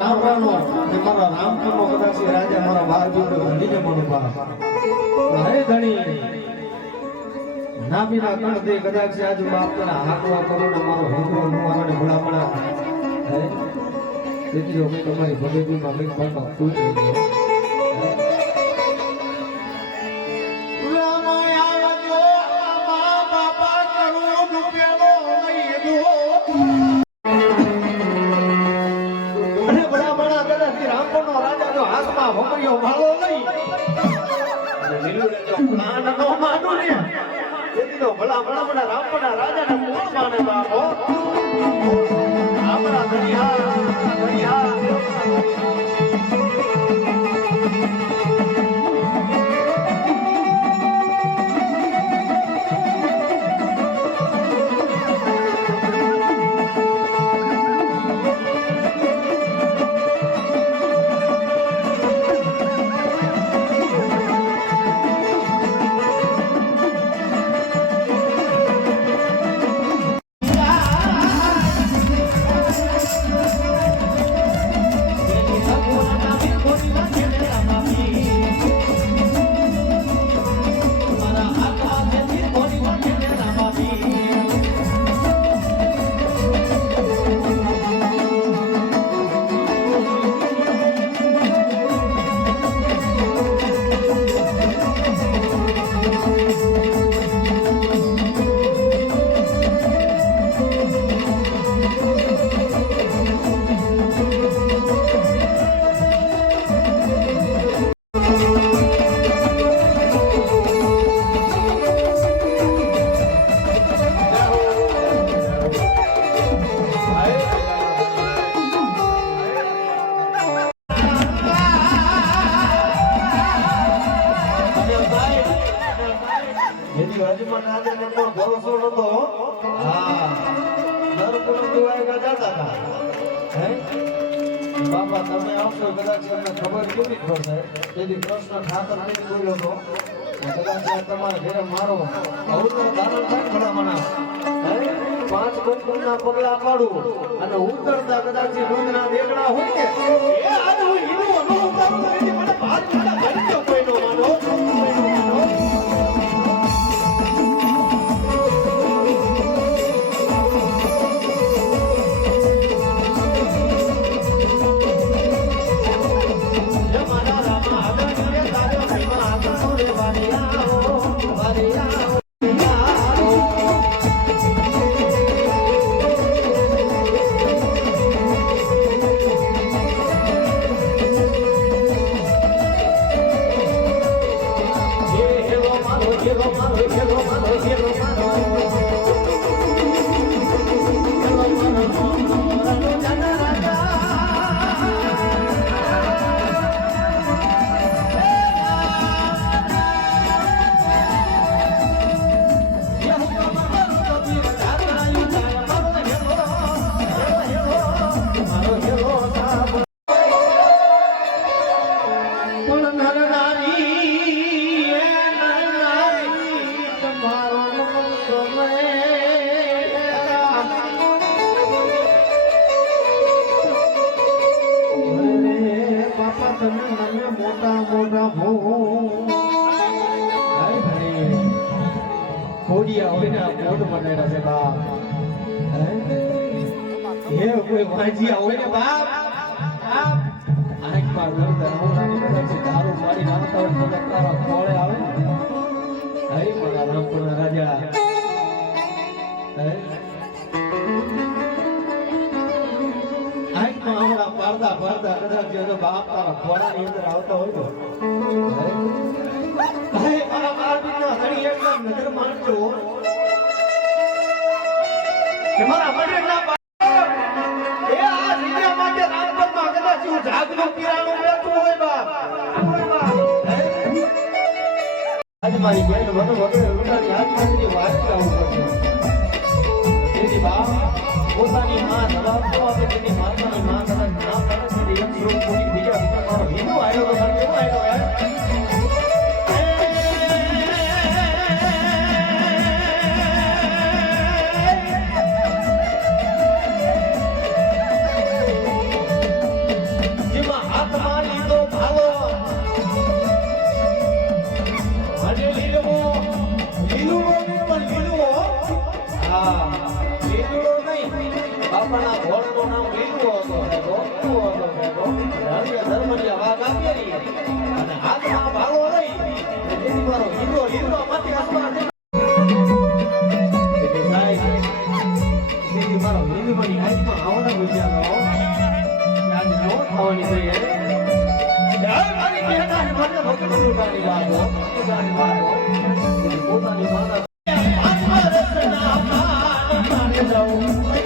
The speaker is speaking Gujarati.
રામવાનો ને મારા રામકનો કદાચ રાજા મારા બાર બીજો ધણીને મનો પાસ હે ધણી નાબીના કણ દે કદાચ આજ બાપ તને હાકવા કરો ને મારો હિંદુ નુવાને ભલામણા હે તેથી અમે તમારી ભગવતીમાં મેં બાપા કોઈ નહીં ભલા ભલા ભલા રામપના રાજાને કોણ માને બાપો આપણા ધણિયા ભરોસો નતો હા નરકુલ દુવાય જતા હતા હે બાપા તમે આવશો કદાચ તમને ખબર કેવી પડશે તેથી કૃષ્ણ ઠાકર નહીં બોલ્યો તો કદાચ તમારા ઘરે મારો અવતર ધારણ થાય ભલામણા હે 5 બંધુના પગલા પાડું અને ઉતરતા કદાચ ડુંગના દેગડા હોય કે એ આજ હું હિન્દુ અનુભવ કરી મને ભાત ખાડા કરી દો કોઈનો માનો કોડિયા હોય ને મોઢ બનાવ્યા છે બાપ હે કોઈ વાંજિયા હોય ને બાપ આંખ માં ગરદન પછી દારૂ મારી નાખતા હોય તો તારા ખોળે આવે ને હે મારા રામપુરના રાજા હે આંખ માં હમણાં પડદા પડદા કદાચ જો બાપ તારા ખોળાની અંદર આવતા હોય તો હે મારા બાપના ધણી એકદમ નજર માનજો કે મારા મઢના એ આ દુનિયા માટે રામપરમાં કદાચ હું જાગનું પીરાનું બેઠું હોય બાપ આજ મારી બેન વધુ રૂડાની આત્માની વાત કરાવું પડશે તેની બાપ પોતાની માં દબાવતો આવે તેની માતાની માં કદાચ ના કરે તો એક શ્લોક કોઈ બીજા મારો હિન્દુ આવ્યો તો મને કેવો આવ્યો યાર થવાની થઈ મારી કહેતા મને ભગવાનનું ગાડી વાગો ગાડી વાગો પોતાની માતા રચના માન જાઉં